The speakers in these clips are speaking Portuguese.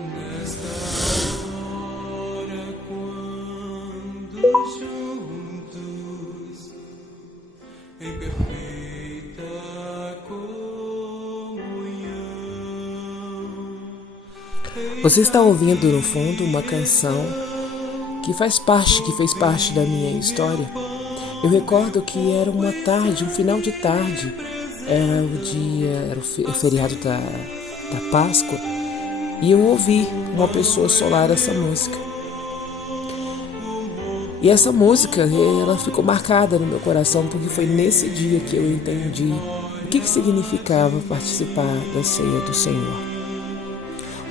Nesta hora, quando juntos em perfeita comunhão. Você está ouvindo no fundo uma canção que fez parte da minha história. Eu recordo que era uma tarde, um final de tarde, era o feriado da Páscoa, e eu ouvi uma pessoa solar essa música. E essa música, ela ficou marcada no meu coração, porque foi nesse dia que eu entendi o que significava participar da ceia do Senhor.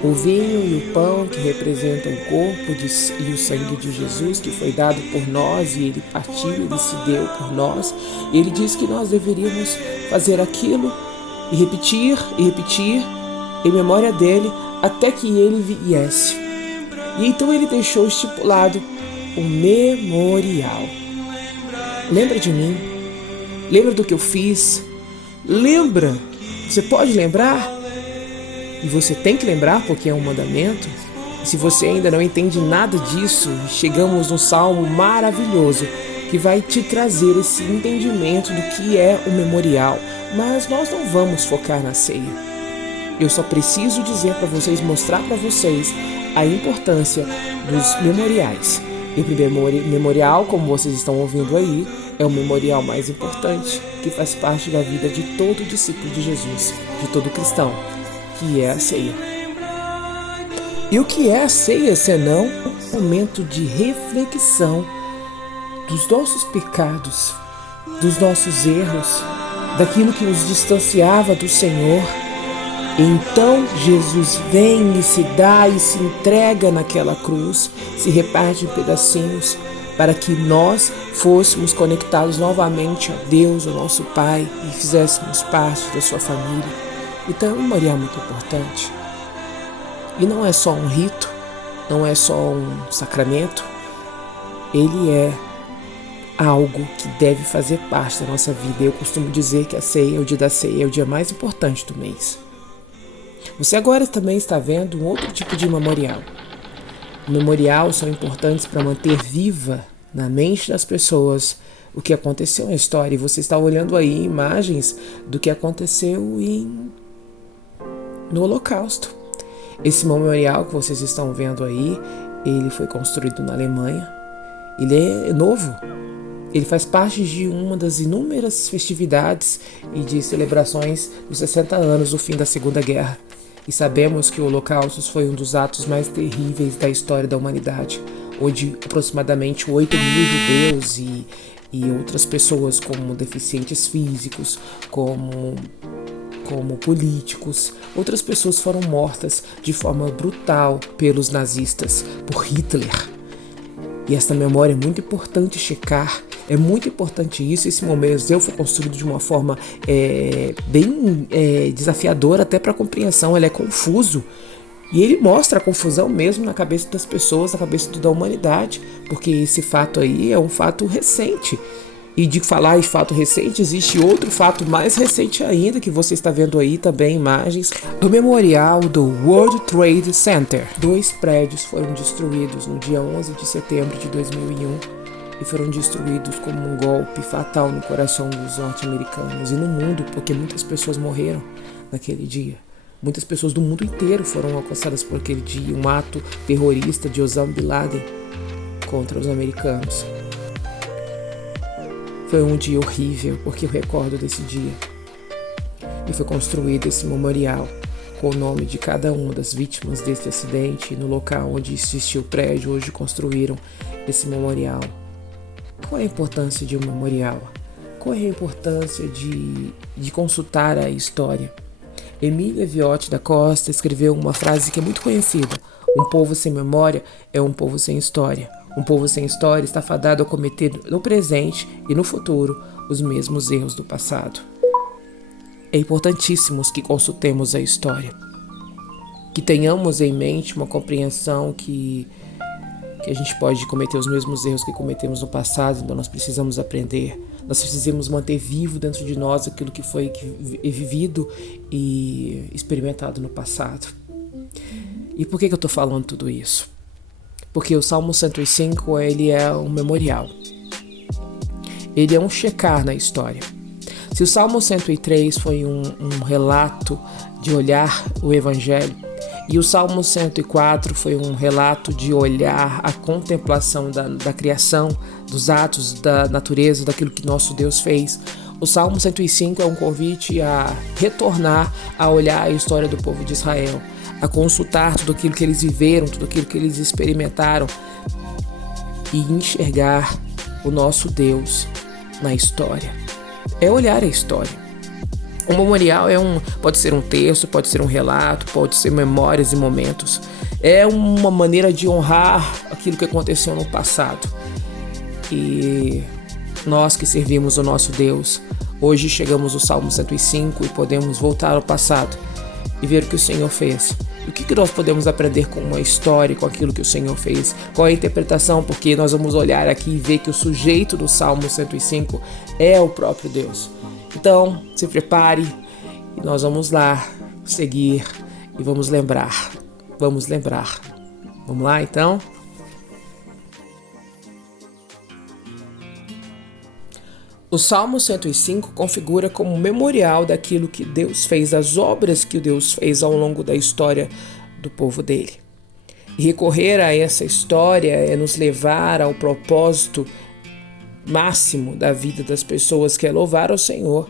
O vinho e o pão que representam o corpo e o sangue de Jesus, que foi dado por nós, e ele partiu, ele se deu por nós. E ele disse que nós deveríamos fazer aquilo e repetir em memória dele até que ele viesse. E então ele deixou estipulado um memorial. Lembra de mim? Lembra do que eu fiz? Lembra? Você pode lembrar? E você tem que lembrar porque é um mandamento. E se você ainda não entende nada disso, chegamos num salmo maravilhoso que vai te trazer esse entendimento do que é o memorial. Mas nós não vamos focar na ceia. Eu só preciso dizer para vocês, mostrar para vocês a importância dos memoriais. E o primeiro memorial, como vocês estão ouvindo aí, é o memorial mais importante, que faz parte da vida de todo discípulo de Jesus, de todo cristão, que é a ceia. E o que é a ceia, senão um momento de reflexão dos nossos pecados, dos nossos erros, daquilo que nos distanciava do Senhor. Então Jesus vem e se dá e se entrega naquela cruz, se reparte em pedacinhos, para que nós fôssemos conectados novamente a Deus, o nosso Pai, e fizéssemos parte da sua família. Então é um memorial muito importante. E não é só um rito, não é só um sacramento, ele é algo que deve fazer parte da nossa vida. Eu costumo dizer que a ceia, o dia da ceia, é o dia mais importante do mês. Você agora também está vendo um outro tipo de memorial. O memorial são importantes para manter viva na mente das pessoas o que aconteceu na história. E você está olhando aí imagens do que aconteceu no Holocausto. Esse memorial que vocês estão vendo aí, ele foi construído na Alemanha. Ele é novo. Ele faz parte de uma das inúmeras festividades e de celebrações dos 60 anos do fim da Segunda Guerra. E sabemos que o Holocausto foi um dos atos mais terríveis da história da humanidade, onde aproximadamente 8 mil judeus e outras pessoas como deficientes físicos, como políticos, outras pessoas foram mortas de forma brutal pelos nazistas, por Hitler. E essa memória é muito importante checar, é muito importante isso. Esse museu foi construído de uma forma bem desafiadora até para a compreensão, ele é confuso. E ele mostra a confusão mesmo na cabeça das pessoas, na cabeça da humanidade, porque esse fato aí é um fato recente. E de falar em fato recente, existe outro fato mais recente ainda, que você está vendo aí também imagens, do memorial do World Trade Center. 2 prédios foram destruídos no dia 11 de setembro de 2001 e foram destruídos como um golpe fatal no coração dos norte-americanos e no mundo, porque muitas pessoas morreram naquele dia. Muitas pessoas do mundo inteiro foram alcançadas por aquele dia, um ato terrorista de Osama Bin Laden contra os americanos. Foi um dia horrível, porque eu recordo desse dia. E foi construído esse memorial com o nome de cada uma das vítimas desse acidente. No local onde existia o prédio, hoje construíram esse memorial. Qual é a importância de um memorial? Qual é a importância de consultar a história? Emília Viotti da Costa escreveu uma frase que é muito conhecida: um povo sem memória é um povo sem história. Um povo sem história está fadado a cometer no presente e no futuro os mesmos erros do passado. É importantíssimo que consultemos a história, que tenhamos em mente uma compreensão que a gente pode cometer os mesmos erros que cometemos no passado, então nós precisamos aprender. Nós precisamos manter vivo dentro de nós aquilo que foi vivido e experimentado no passado. E por que eu estou falando tudo isso? Porque o Salmo 105 ele é um memorial. Ele é um checar na história. Se o Salmo 103 foi um relato de olhar o Evangelho, e o Salmo 104 foi um relato de olhar a contemplação da criação, dos atos da natureza, daquilo que nosso Deus fez, o Salmo 105 é um convite a retornar a olhar a história do povo de Israel, a consultar tudo aquilo que eles viveram, tudo aquilo que eles experimentaram e enxergar o nosso Deus na história. É olhar a história. O memorial pode ser um texto, pode ser um relato, pode ser memórias e momentos. É uma maneira de honrar aquilo que aconteceu no passado. E nós que servimos o nosso Deus, hoje chegamos ao Salmo 105 e podemos voltar ao passado e ver o que o Senhor fez. E o que nós podemos aprender com uma história, com aquilo que o Senhor fez? Qual é a interpretação? Porque nós vamos olhar aqui e ver que o sujeito do Salmo 105 é o próprio Deus. Então, se prepare e nós vamos lá seguir e vamos lembrar. Vamos lembrar. Vamos lá, então? O Salmo 105 configura como memorial daquilo que Deus fez, das obras que Deus fez ao longo da história do povo dele. E recorrer a essa história é nos levar ao propósito máximo da vida das pessoas, que é louvar ao Senhor.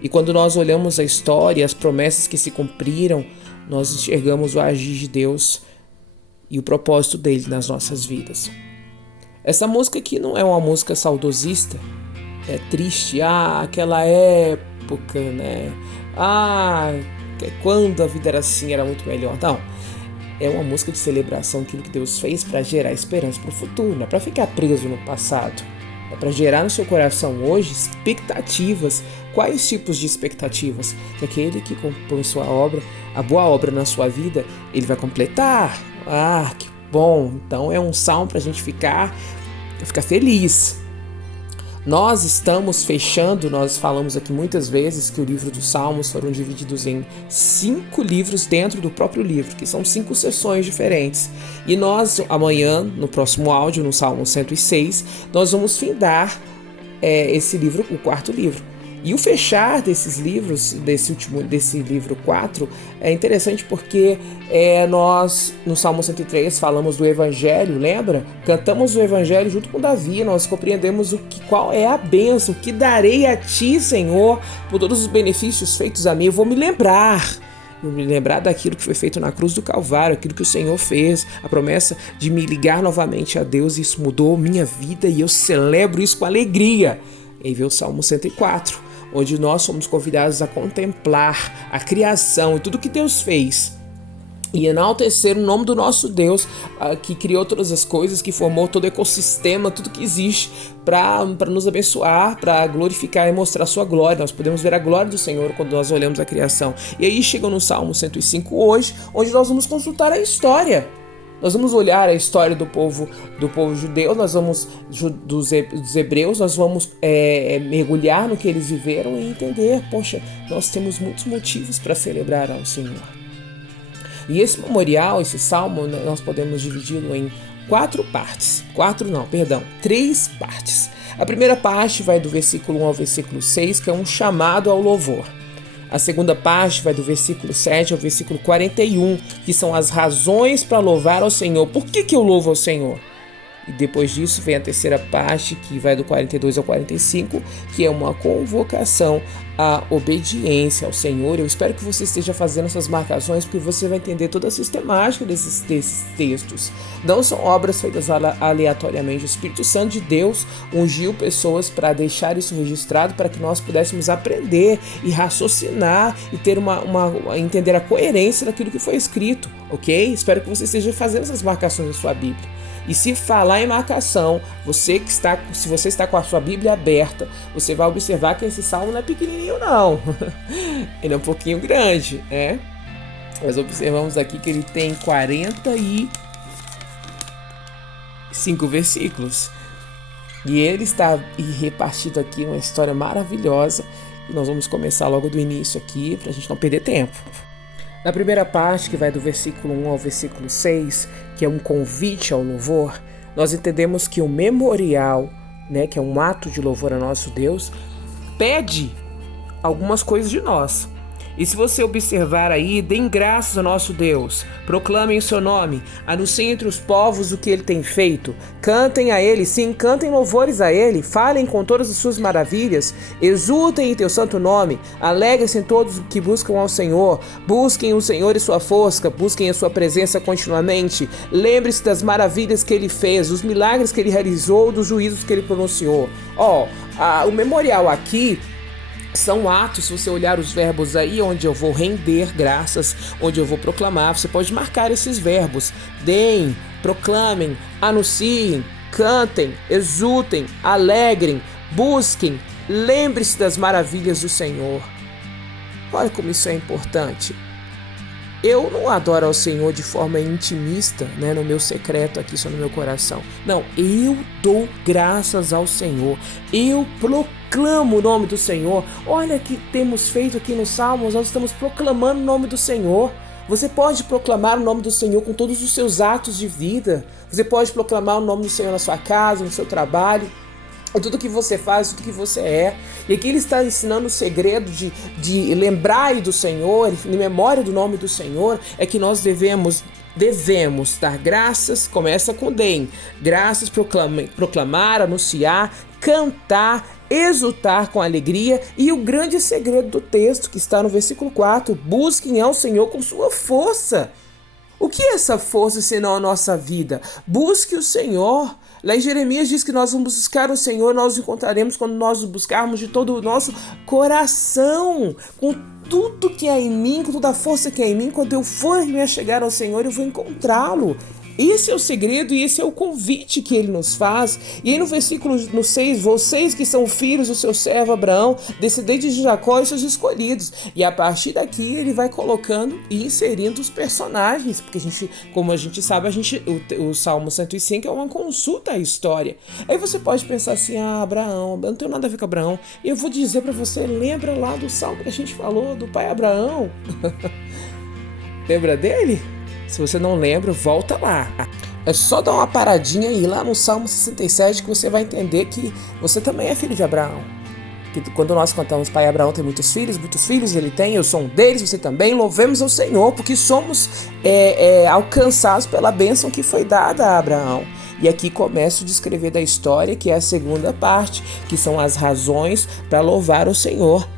E quando nós olhamos a história, as promessas que se cumpriram, nós enxergamos o agir de Deus e o propósito dele nas nossas vidas. Essa música aqui não é uma música saudosista, é triste, aquela época, né? Quando a vida era assim, era muito melhor. Não, é uma música de celebração, aquilo que Deus fez para gerar esperança para o futuro, não é para ficar preso no passado. É para gerar no seu coração hoje expectativas. Quais tipos de expectativas? Que aquele que começou a boa obra na sua vida, ele vai completar. Que bom! Então é um salmo para a gente ficar feliz. Nós estamos fechando, nós falamos aqui muitas vezes que o livro dos Salmos foram divididos em 5 livros dentro do próprio livro, que são 5 sessões diferentes. E nós, amanhã, no próximo áudio, no Salmo 106, nós vamos findar esse livro, o 4º livro. E o fechar desses livros, desse livro 4, é interessante porque nós, no Salmo 103, falamos do Evangelho, lembra? Cantamos o Evangelho junto com Davi, nós compreendemos qual é a bênção, que darei a ti, Senhor, por todos os benefícios feitos a mim. Eu vou me lembrar daquilo que foi feito na cruz do Calvário, aquilo que o Senhor fez, a promessa de me ligar novamente a Deus. Isso mudou minha vida e eu celebro isso com alegria. E veio o Salmo 104. Onde nós somos convidados a contemplar a criação e tudo que Deus fez e enaltecer o nome do nosso Deus, que criou todas as coisas, que formou todo o ecossistema, tudo que existe para nos abençoar, para glorificar e mostrar a sua glória. Nós podemos ver a glória do Senhor quando nós olhamos a criação. E aí chega no Salmo 105 hoje, onde nós vamos consultar a história. Nós vamos olhar a história do povo judeu, nós vamos dos hebreus, nós vamos mergulhar no que eles viveram e entender, poxa, nós temos muitos motivos para celebrar ao Senhor. E esse memorial, esse salmo, nós podemos dividi-lo em 3 partes. A primeira parte vai do versículo 1 ao versículo 6, que é um chamado ao louvor. A segunda parte vai do versículo 7 ao versículo 41, que são as razões para louvar ao Senhor. Por que eu louvo ao Senhor? E depois disso vem a terceira parte, que vai do 42 ao 45, que é uma convocação à obediência ao Senhor. Eu espero que você esteja fazendo essas marcações, porque você vai entender toda a sistemática desses textos. Não são obras feitas aleatoriamente. O Espírito Santo de Deus ungiu pessoas para deixar isso registrado, para que nós pudéssemos aprender e raciocinar e ter entender a coerência daquilo que foi escrito, ok? Espero que você esteja fazendo essas marcações na sua Bíblia. E se falar em marcação, se você está com a sua Bíblia aberta, você vai observar que esse salmo não é pequenininho não. Ele é um pouquinho grande, né? Nós observamos aqui que ele tem 45 versículos. E ele está repartido aqui uma história maravilhosa. E nós vamos começar logo do início aqui, para a gente não perder tempo. Na primeira parte, que vai do versículo 1 ao versículo 6, que é um convite ao louvor, nós entendemos que o memorial, né, que é um ato de louvor a nosso Deus, pede algumas coisas de nós. E se você observar aí, deem graças ao nosso Deus, proclamem o seu nome, anunciem entre os povos o que ele tem feito, cantem a ele, sim, cantem louvores a ele, falem com todas as suas maravilhas, exultem em teu santo nome, alegrem-se em todos que buscam ao Senhor, busquem o Senhor e sua força, busquem a sua presença continuamente, lembre-se das maravilhas que ele fez, dos milagres que ele realizou, dos juízos que ele pronunciou. O memorial aqui são atos. Se você olhar os verbos aí, onde eu vou render graças, onde eu vou proclamar, você pode marcar esses verbos: deem, proclamem, anunciem, cantem, exultem, alegrem, busquem, lembre-se das maravilhas do Senhor. Olha como isso é importante. Eu não adoro ao Senhor de forma intimista, né, no meu secreto aqui, só no meu coração. Não, eu dou graças ao Senhor. Eu proclamo o nome do Senhor. Olha o que temos feito aqui nos Salmos, nós estamos proclamando o nome do Senhor. Você pode proclamar o nome do Senhor com todos os seus atos de vida. Você pode proclamar o nome do Senhor na sua casa, no seu trabalho, em tudo que você faz, tudo que você é. E aqui ele está ensinando o segredo de lembrar do Senhor, em memória do nome do Senhor, é que nós devemos dar graças, começa com deem, graças, proclamar, anunciar, cantar, exultar com alegria. E o grande segredo do texto, que está no versículo 4, busquem ao Senhor com sua força. O que é essa força senão a nossa vida? Busque o Senhor. Lá em Jeremias diz que nós vamos buscar o Senhor, nós o encontraremos quando nós o buscarmos de todo o nosso coração, com tudo que é em mim, com toda a força que é em mim. Quando eu for me achegar ao Senhor, eu vou encontrá-lo. Esse é o segredo e esse é o convite que ele nos faz. E aí no versículo 6, vocês que são filhos do seu servo Abraão, descendentes de Jacó e seus escolhidos. E a partir daqui ele vai colocando e inserindo os personagens, porque como a gente sabe, o Salmo 105 é uma consulta à história. Aí você pode pensar assim: Abraão, eu não tenho nada a ver com Abraão. E eu vou dizer para você, lembra lá do Salmo que a gente falou, do pai Abraão? Lembra dele? Se você não lembra, volta lá. É só dar uma paradinha e ir lá no Salmo 67 que você vai entender que você também é filho de Abraão. Que quando nós cantamos Pai Abraão tem muitos filhos ele tem, eu sou um deles, você também. Louvemos ao Senhor, porque somos alcançados pela bênção que foi dada a Abraão. E aqui começo a descrever da história, que é a segunda parte, que são as razões para louvar o Senhor.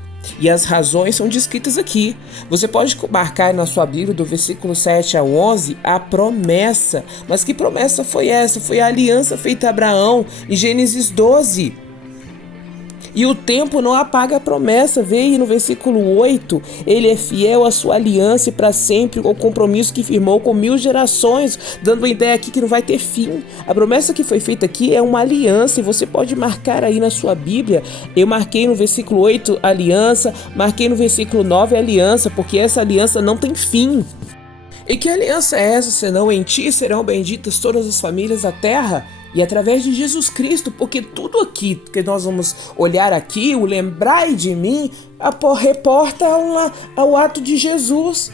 E as razões são descritas aqui. Você pode marcar na sua Bíblia, do versículo 7 ao 11, a promessa. Mas que promessa foi essa? Foi a aliança feita a Abraão em Gênesis 12. E o tempo não apaga a promessa. Veja no versículo 8, ele é fiel à sua aliança e para sempre, com o compromisso que firmou com 1000 gerações, dando uma ideia aqui que não vai ter fim. A promessa que foi feita aqui é uma aliança, e você pode marcar aí na sua Bíblia. Eu marquei no versículo 8 aliança, marquei no versículo 9 aliança, porque essa aliança não tem fim. E que aliança é essa, senão em ti serão benditas todas as famílias da terra? E através de Jesus Cristo, porque tudo aqui que nós vamos olhar aqui, o lembrai de mim, reporta ao ato de Jesus.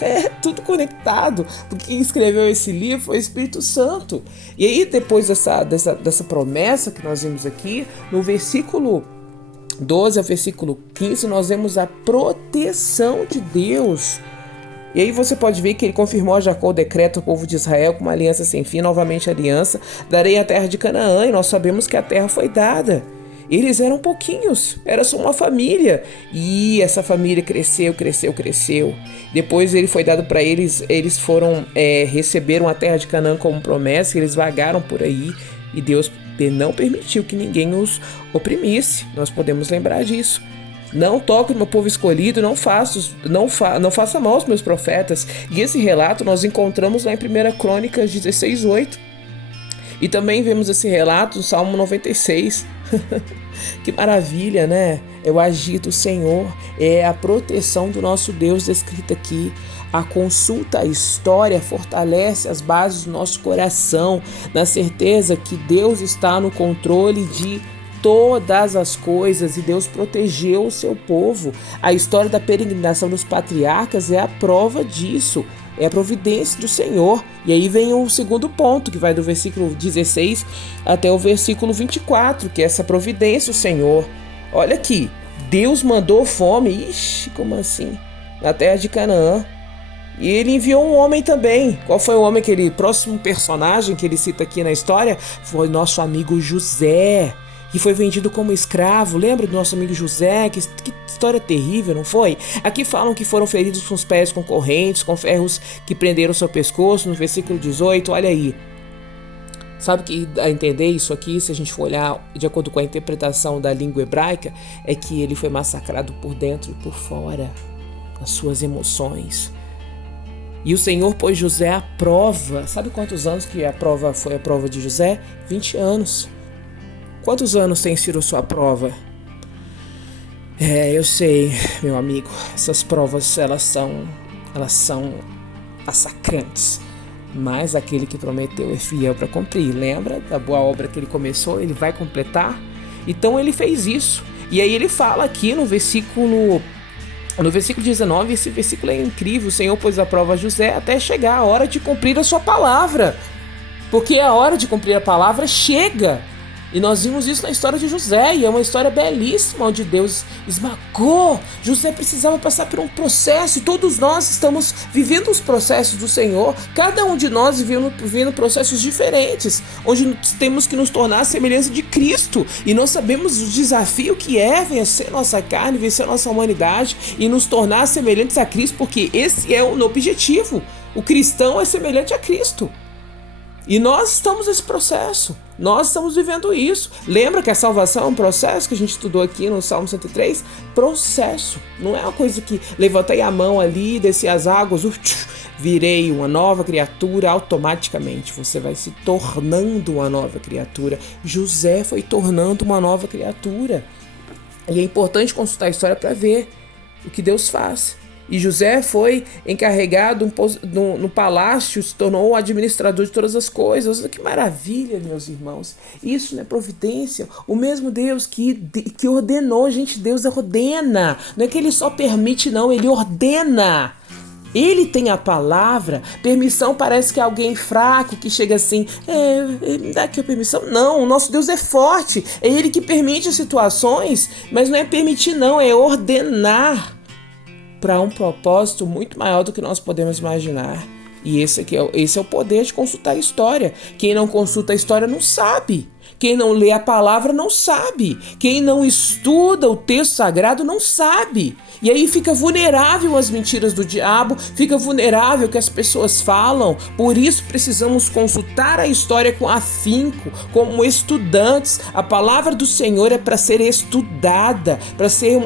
É tudo conectado, porque quem escreveu esse livro foi o Espírito Santo. E aí depois dessa promessa que nós vimos aqui, no versículo 12 ao versículo 15, nós vemos a proteção de Deus. E aí você pode ver que ele confirmou a Jacó o decreto ao povo de Israel com uma aliança sem fim, novamente aliança, darei a terra de Canaã, e nós sabemos que a terra foi dada. Eles eram pouquinhos, era só uma família, e essa família cresceu. Depois ele foi dado para eles, receberam a terra de Canaã como promessa, eles vagaram por aí, e Deus não permitiu que ninguém os oprimisse. Nós podemos lembrar disso. Não toque no meu povo escolhido, não faça mal aos meus profetas. E esse relato nós encontramos lá em 1 Crônicas 16:8. E também vemos esse relato no Salmo 96. Que maravilha, né? É o agir do Senhor, é a proteção do nosso Deus descrita aqui. A consulta à história fortalece as bases do nosso coração, na certeza que Deus está no controle de todas as coisas e Deus protegeu o seu povo. A história da peregrinação dos patriarcas é a prova disso. É a providência do Senhor. E aí vem o segundo ponto, que vai do versículo 16 até o versículo 24, que é essa providência do Senhor. Olha aqui, Deus mandou fome, ixi, como assim? Na terra de Canaã. E ele enviou um homem também. Qual foi o homem, aquele próximo personagem que ele cita aqui na história? Foi nosso amigo José, que foi vendido como escravo. Lembra do nosso amigo José? Que história terrível, não foi? Aqui falam que foram feridos com os pés com correntes, com ferros que prenderam seu pescoço, no versículo 18, olha aí. Sabe que a entender isso aqui, se a gente for olhar de acordo com a interpretação da língua hebraica, é que ele foi massacrado por dentro e por fora, as suas emoções. E o Senhor pôs José à prova. Sabe quantos anos que a prova foi a prova de José? 20 anos. Quantos anos tem sido a sua prova? Eu sei, meu amigo, essas provas elas são massacrantes. Mas aquele que prometeu é fiel para cumprir. Lembra da boa obra que ele começou? Ele vai completar? Então ele fez isso. E aí ele fala aqui no versículo 19, esse versículo é incrível. O Senhor pôs à prova José até chegar a hora de cumprir a sua palavra. Porque a hora de cumprir a palavra chega. E nós vimos isso na história de José, e é uma história belíssima, onde Deus esmagou. José precisava passar por um processo, e todos nós estamos vivendo os processos do Senhor, cada um de nós vivendo processos diferentes, onde temos que nos tornar a semelhança de Cristo, e nós sabemos o desafio que é vencer nossa carne, vencer nossa humanidade, e nos tornar semelhantes a Cristo, porque esse é o objetivo. O cristão é semelhante a Cristo. E nós estamos nesse processo, nós estamos vivendo isso. Lembra que a salvação é um processo que a gente estudou aqui no Salmo 103? Processo, não é uma coisa que levantei a mão ali, desci as águas, virei uma nova criatura automaticamente. Você vai se tornando uma nova criatura. José foi tornando uma nova criatura. E é importante consultar a história para ver o que Deus faz. E José foi encarregado no palácio, se tornou o administrador de todas as coisas. Que maravilha, meus irmãos. Isso não é providência? O mesmo Deus que ordenou, gente, Deus ordena. Não é que ele só permite, não, ele ordena. Ele tem a palavra. Permissão parece que é alguém fraco que chega assim, me dá aqui a permissão. Não, o nosso Deus é forte. É ele que permite as situações, mas não é permitir, não, é ordenar para um propósito muito maior do que nós podemos imaginar. E esse é o poder de consultar a história. Quem não consulta a história não sabe. Quem não lê a palavra não sabe. Quem não estuda o texto sagrado não sabe. E aí fica vulnerável às mentiras do diabo, fica vulnerável ao que as pessoas falam. Por isso precisamos consultar a história com afinco, como estudantes. A palavra do Senhor é para ser estudada, para ser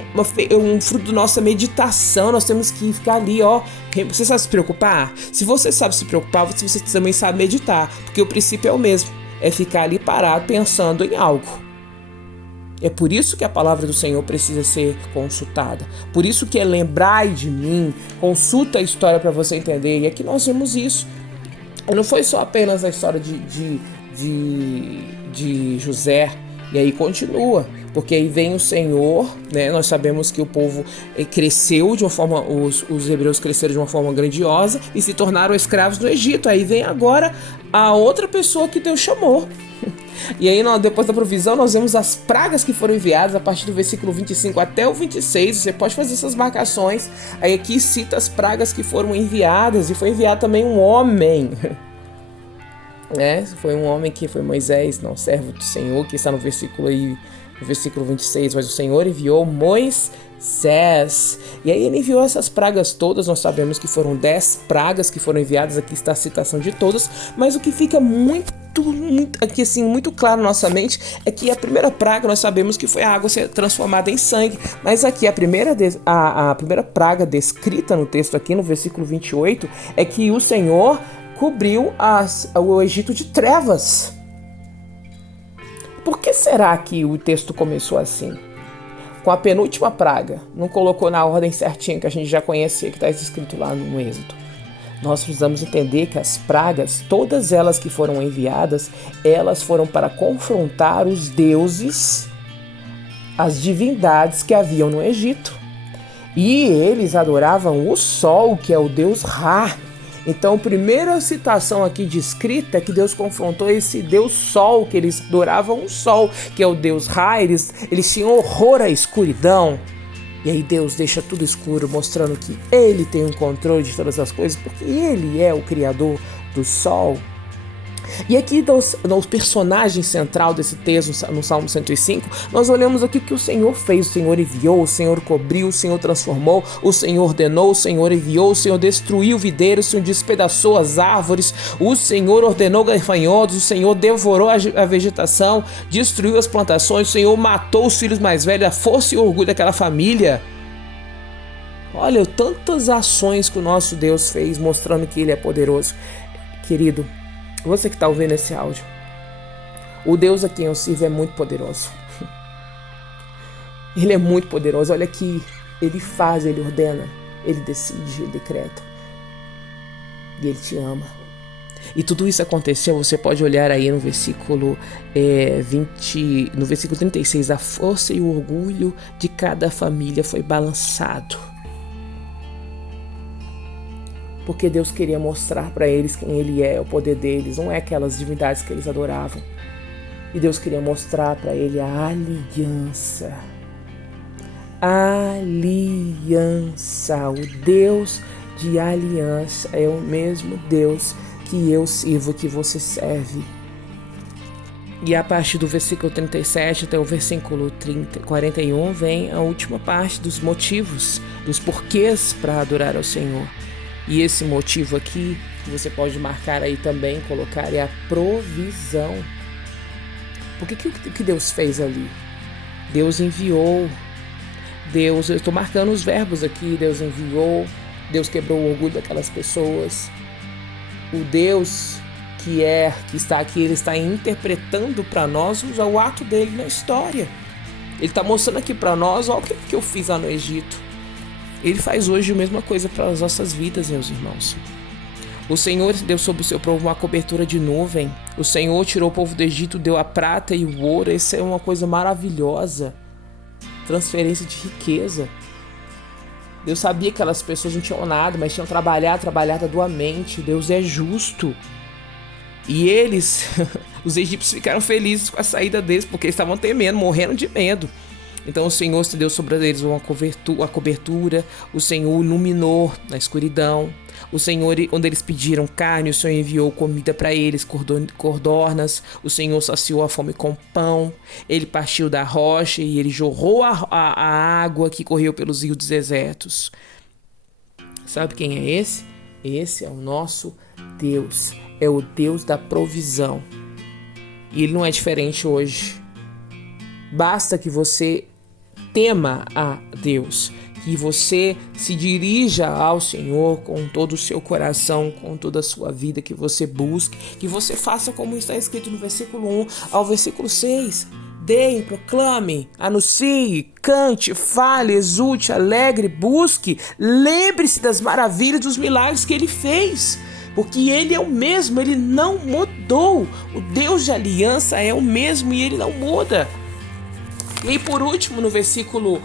um fruto da nossa meditação. Nós temos que ficar ali, ó. Você sabe se preocupar? Se você sabe se preocupar, você também sabe meditar, porque o princípio é o mesmo. É ficar ali parado pensando em algo. É por isso que a palavra do Senhor precisa ser consultada. Por isso que é lembrai de mim, consulta a história para você entender. E aqui nós vemos isso. E não foi só apenas a história de José. E aí continua, porque aí vem o Senhor, né? Nós sabemos que o povo cresceu de uma forma, os hebreus cresceram de uma forma grandiosa e se tornaram escravos do Egito. Aí vem agora a outra pessoa que Deus chamou. E aí, depois da provisão, nós vemos as pragas que foram enviadas a partir do versículo 25 até o 26. Você pode fazer essas marcações. Aí aqui cita as pragas que foram enviadas, e foi enviado também um homem. Foi um homem que foi Moisés, não, servo do Senhor, que está no versículo 26. Mas o Senhor enviou Moisés. E aí ele enviou essas pragas todas. Nós sabemos que foram 10 pragas que foram enviadas. Aqui está a citação de todas. Mas o que fica muito claro na nossa mente é que a primeira praga nós sabemos que foi a água ser transformada em sangue. Mas aqui a primeira praga descrita no texto aqui no versículo 28 é que o Senhor cobriu o Egito de trevas. Por que será que o texto começou assim? Com a penúltima praga, não colocou na ordem certinha que a gente já conhecia, que está escrito lá no Êxodo. Nós precisamos entender que as pragas, todas elas que foram enviadas, elas foram para confrontar os deuses as divindades que haviam no Egito. E eles adoravam o sol, que é o deus Ra. Então, a primeira citação aqui descrita é que Deus confrontou esse deus sol, que eles adoravam o sol, que é o deus Ra. Eles tinham horror à escuridão. E aí Deus deixa tudo escuro, mostrando que Ele tem o controle de todas as coisas, porque Ele é o Criador do sol. E aqui no personagem central desse texto, no Salmo 105, nós olhamos aqui o que o Senhor fez. O Senhor enviou, o Senhor cobriu, o Senhor transformou, o Senhor ordenou, o Senhor enviou, o Senhor destruiu o videiro, o Senhor despedaçou as árvores, o Senhor ordenou gafanhotos, o Senhor devorou a vegetação, destruiu as plantações, o Senhor matou os filhos mais velhos, a força e o orgulho daquela família. Olha, tantas ações que o nosso Deus fez, mostrando que Ele é poderoso. Querido, você que está ouvindo esse áudio, o Deus a quem eu sirvo é muito poderoso. Ele é muito poderoso. Olha aqui, Ele faz, Ele ordena, Ele decide, Ele decreta. E Ele te ama. E tudo isso aconteceu, você pode olhar aí no versículo 36, a força e o orgulho de cada família foi balançado. Porque Deus queria mostrar para eles quem Ele é, o poder deles, não é aquelas divindades que eles adoravam. E Deus queria mostrar para ele a aliança. Aliança, o Deus de aliança é o mesmo Deus que eu sirvo, que você serve. E a partir do versículo 37 até o versículo 41 vem a última parte dos motivos, dos porquês para adorar ao Senhor. E esse motivo aqui, que você pode marcar aí também, colocar, é a provisão. Porque o que Deus fez ali? Deus enviou. Eu estou marcando os verbos aqui. Deus enviou. Deus quebrou o orgulho daquelas pessoas. O Deus que está aqui, Ele está interpretando para nós o ato dele na história. Ele está mostrando aqui para nós, olha o que eu fiz lá no Egito. Ele faz hoje a mesma coisa para as nossas vidas, meus irmãos. O Senhor deu sobre o seu povo uma cobertura de nuvem. O Senhor tirou o povo do Egito, deu a prata e o ouro. Isso é uma coisa maravilhosa. Transferência de riqueza. Deus sabia que aquelas pessoas não tinham nada, mas tinham trabalhado arduamente. Deus é justo. E eles, os egípcios, ficaram felizes com a saída deles, porque eles estavam temendo, morrendo de medo. Então o Senhor se deu sobre eles a cobertura, o Senhor iluminou na escuridão, o Senhor, onde eles pediram carne, o Senhor enviou comida para eles, codornas, o Senhor saciou a fome com pão, Ele partiu da rocha e Ele jorrou a água que correu pelos rios desertos. Sabe quem é esse? Esse é o nosso Deus, é o Deus da provisão. E Ele não é diferente hoje. Basta que você tema a Deus, que você se dirija ao Senhor com todo o seu coração, com toda a sua vida, que você busque, que você faça como está escrito no versículo 1 ao versículo 6. Deem, proclame, anuncie, cante, fale, exulte, alegre, busque, lembre-se das maravilhas, dos milagres que Ele fez. Porque Ele é o mesmo, Ele não mudou. O Deus de aliança é o mesmo e Ele não muda. E aí, por último, no versículo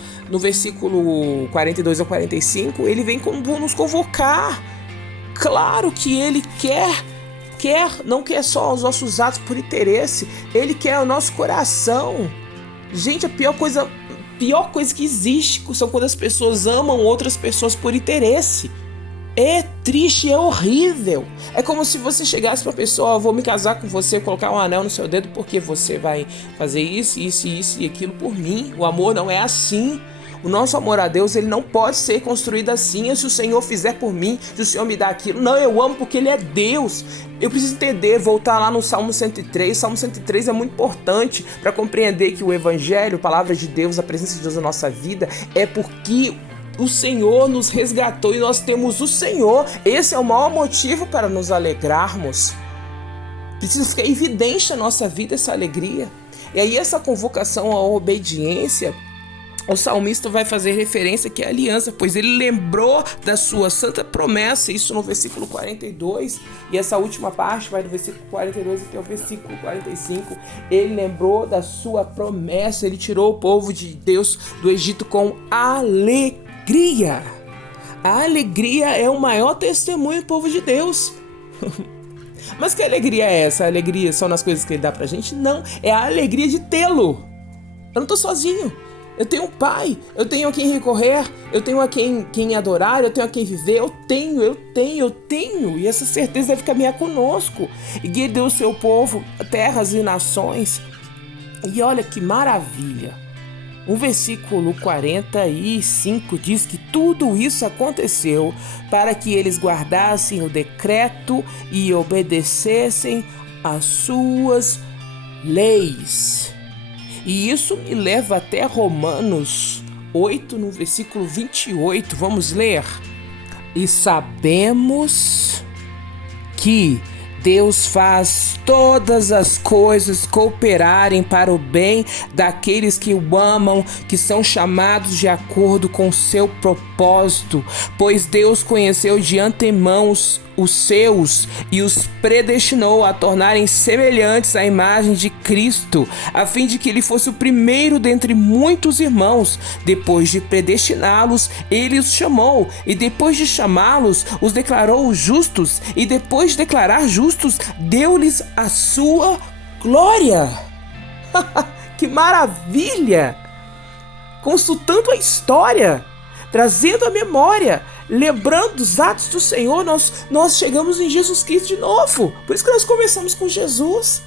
42 ao 45, Ele vem nos convocar. Claro que Ele não quer só os nossos atos por interesse, Ele quer o nosso coração. Gente, a pior coisa que existe são quando as pessoas amam outras pessoas por interesse. É triste, é horrível. É como se você chegasse pra pessoa, vou me casar com você, colocar um anel no seu dedo porque você vai fazer isso e aquilo por mim. O amor não é assim. O nosso amor a Deus, ele não pode ser construído assim. Se o Senhor fizer por mim, se o Senhor me dá aquilo. Não, eu amo porque Ele é Deus. Eu preciso entender, voltar lá no Salmo 103. Salmo 103 é muito importante para compreender que o Evangelho, a palavra de Deus, a presença de Deus na nossa vida, é porque o Senhor nos resgatou e nós temos o Senhor. Esse é o maior motivo para nos alegrarmos. Precisa ficar evidente na nossa vida essa alegria. E aí essa convocação à obediência o salmista vai fazer referência que é a aliança, pois ele lembrou da sua santa promessa, isso no versículo 42, e essa última parte vai do versículo 42 até o versículo 45, ele lembrou da sua promessa, ele tirou o povo de Deus do Egito com alegria. A alegria é o maior testemunho do povo de Deus. Mas que alegria é essa? A alegria só nas coisas que ele dá pra gente? Não, é a alegria de tê-lo. Eu não tô sozinho. Eu tenho um pai, eu tenho a quem recorrer, eu tenho a quem adorar, eu tenho a quem viver, eu tenho. E essa certeza deve caminhar conosco. E Ele deu o seu povo, terras e nações. E olha que maravilha. O versículo 45 diz que tudo isso aconteceu para que eles guardassem o decreto e obedecessem às suas leis. E isso me leva até Romanos 8, no versículo 28. Vamos ler. E sabemos que Deus faz todas as coisas cooperarem para o bem daqueles que o amam, que são chamados de acordo com o seu propósito. Pois Deus conheceu de antemão os seus e os predestinou a tornarem semelhantes à imagem de Cristo, a fim de que ele fosse o primeiro dentre muitos irmãos. Depois de predestiná-los, ele os chamou, e depois de chamá-los, os declarou justos, e depois de declarar justos, deu-lhes a sua glória. Que maravilha! Consultando a história, trazendo a memória, lembrando os atos do Senhor, nós chegamos em Jesus Cristo de novo. Por isso que nós começamos com Jesus.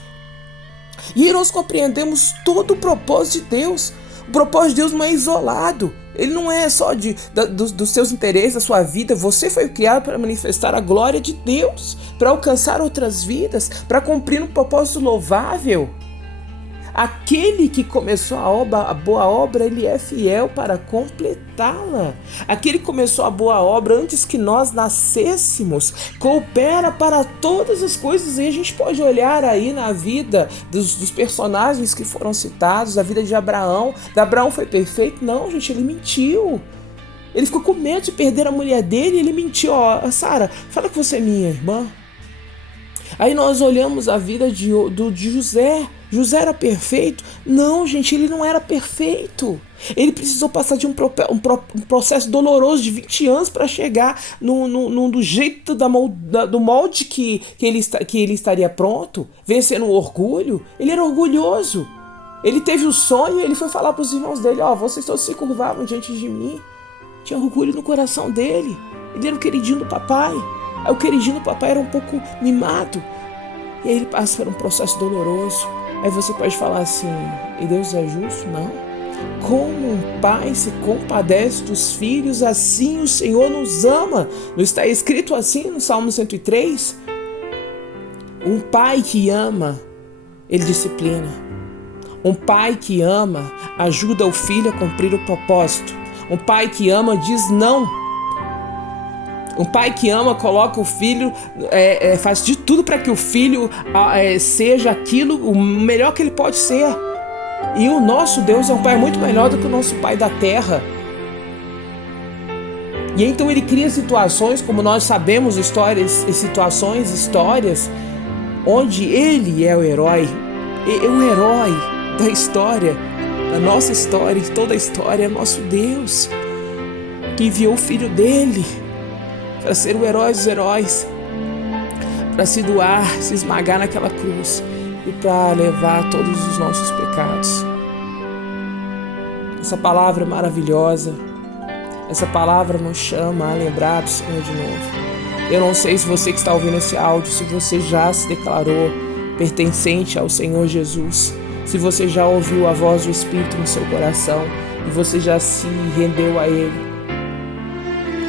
E aí nós compreendemos todo o propósito de Deus. O propósito de Deus não é isolado. Ele não é só dos seus interesses, da sua vida. Você foi criado para manifestar a glória de Deus, para alcançar outras vidas, para cumprir um propósito louvável. Aquele que começou a boa obra, ele é fiel para completá-la. Aquele que começou a boa obra antes que nós nascêssemos, coopera para todas as coisas. E a gente pode olhar aí na vida dos personagens que foram citados, a vida de Abraão. Abraão foi perfeito? Não, gente, ele mentiu. Ele ficou com medo de perder a mulher dele e ele mentiu. Ó, Sara, fala que você é minha irmã. Aí nós olhamos a vida de José. José era perfeito? Não, gente, ele não era perfeito. Ele precisou passar de um processo doloroso de 20 anos para chegar do jeito do molde que ele estaria pronto, vencendo o orgulho. Ele era orgulhoso. Ele teve o sonho e ele foi falar para os irmãos dele: ó, vocês todos se curvavam diante de mim. Tinha orgulho no coração dele. Ele era o queridinho do papai. Aí o queridinho do papai era um pouco mimado. E aí ele passa por um processo doloroso. Aí você pode falar assim: e Deus é justo? Não. Como um pai se compadece dos filhos, assim o Senhor nos ama. Não está escrito assim no Salmo 103? Um pai que ama, ele disciplina. Um pai que ama ajuda o filho a cumprir o propósito. Um pai que ama diz não. Um pai que ama coloca o filho, faz de tudo para que o filho seja aquilo, o melhor que ele pode ser. E o nosso Deus é um pai muito melhor do que o nosso pai da terra. E então ele cria situações, como nós sabemos, histórias, onde ele é o herói. É o herói da história, da nossa história, de toda a história, é nosso Deus, que enviou o filho dele para ser o herói dos heróis, para se doar, se esmagar naquela cruz e para levar todos os nossos pecados. Essa palavra é maravilhosa, essa palavra nos chama a lembrar do Senhor de novo. Eu não sei se você que está ouvindo esse áudio, se você já se declarou pertencente ao Senhor Jesus, se você já ouviu a voz do Espírito no seu coração e você já se rendeu a Ele.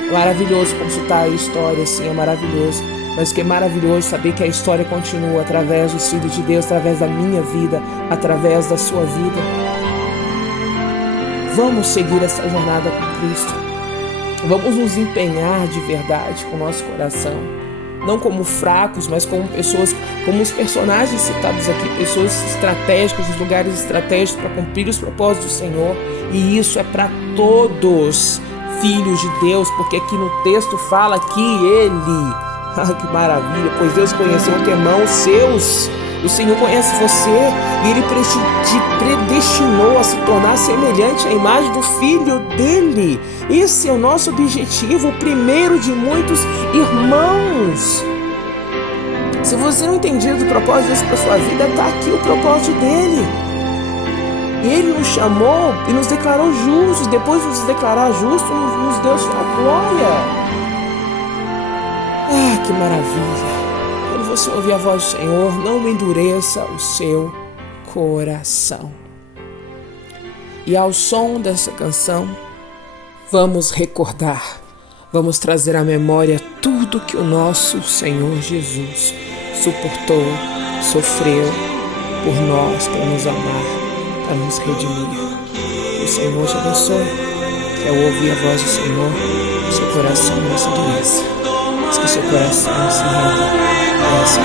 É maravilhoso consultar a história, sim, é maravilhoso. Mas o que é maravilhoso saber que a história continua através dos filhos de Deus, através da minha vida, através da sua vida. Vamos seguir essa jornada com Cristo. Vamos nos empenhar de verdade com o nosso coração. não como fracos, mas como pessoas, como os personagens citados aqui, pessoas estratégicas, os lugares estratégicos para cumprir os propósitos do Senhor. E isso é para todos, filhos de Deus, porque aqui no texto fala que Ele, que maravilha, pois Deus conheceu antemão os seus. O Senhor conhece você e Ele te predestinou a se tornar semelhante à imagem do Filho dEle. Esse é o nosso objetivo, o primeiro de muitos irmãos. Se você não entender do propósito de Deus para a sua vida, está aqui o propósito dEle. Ele nos chamou e nos declarou justos. Depois de nos declarar justos, nos deu sua glória. Que maravilha! Quando você ouvir a voz do Senhor, não endureça o seu coração. E ao som dessa canção, vamos recordar, vamos trazer à memória tudo que o nosso Senhor Jesus suportou, sofreu por nós, para nos amar, para nos redimir. Que o Senhor te abençoe. Que ao ouvir a voz do Senhor, seu coração não se endureça, mas que seu coração se renda a essa